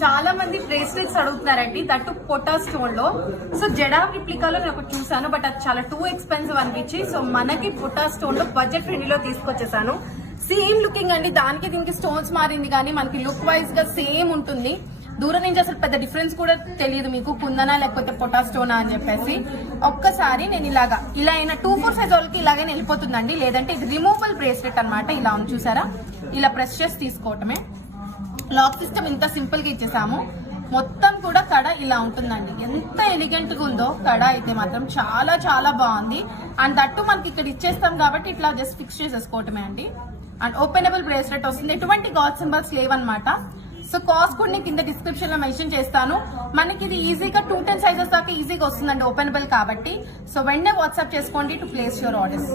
చాలా మంది బ్రేస్లెట్స్ అడుగుతున్నారండి, దట్టు పొటా స్టోన్ లో. సో జడా రిప్లికాలో నేను ఒకటి చూసాను, బట్ అది చాలా టూ ఎక్స్పెన్సివ్ అనిపించి సో మనకి పొటా స్టోన్ లో బడ్జెట్ ఫ్రెండ్లీలో తీసుకొచ్చేసాను. సేమ్ లుకింగ్ అండి, దానికి దీనికి స్టోన్స్ మారింది కానీ మనకి లుక్ వైజ్ గా సేమ్ ఉంటుంది. దూరం నుంచి అసలు పెద్ద డిఫరెన్స్ కూడా తెలియదు మీకు, కుందనా లేకపోతే పొటా స్టోనా అని చెప్పేసి. ఒక్కసారి నేను ఇలా అయినా 2-4 సైజ్ వాళ్ళకి ఇలాగైనా వెళ్ళిపోతుందండి. లేదంటే ఇది రిమూవబుల్ బ్రేస్లెట్ అనమాట. ఇలా ఉంది చూసారా, ఇలా ప్రెస్ చేసి తీసుకోవటమే. లాక్ సిస్టమ్ ఇంత సింపుల్ గా ఇచ్చేసాము. మొత్తం కూడా కడ ఇలా ఉంటుందండి. ఎంత ఎలిగెంట్ గా ఉందో కడ అయితే మాత్రం చాలా చాలా బాగుంది. అండ్ దట్టు మనకి ఇక్కడ ఇచ్చేస్తాం కాబట్టి ఇట్లా జస్ట్ ఫిక్స్ చేసేసుకోవటమే అండి. అండ్ ఓపెనబుల్ బ్రేస్లెట్ వస్తుంది, ఎటువంటి గాడ్ సింబల్స్ లేవన్నమాట. సో కాస్ట్ కూడా నేను కింద డిస్క్రిప్షన్ లో మెన్షన్ చేస్తాను. మనకి ఇది ఈజీగా 2-10 సైజెస్ దాకా ఈజీగా వస్తుందండి, ఓపెనబుల్ కాబట్టి. సో వెంటనే వాట్సాప్ చేసుకోండి టు ప్లేస్ యువర్ ఆర్డర్స్.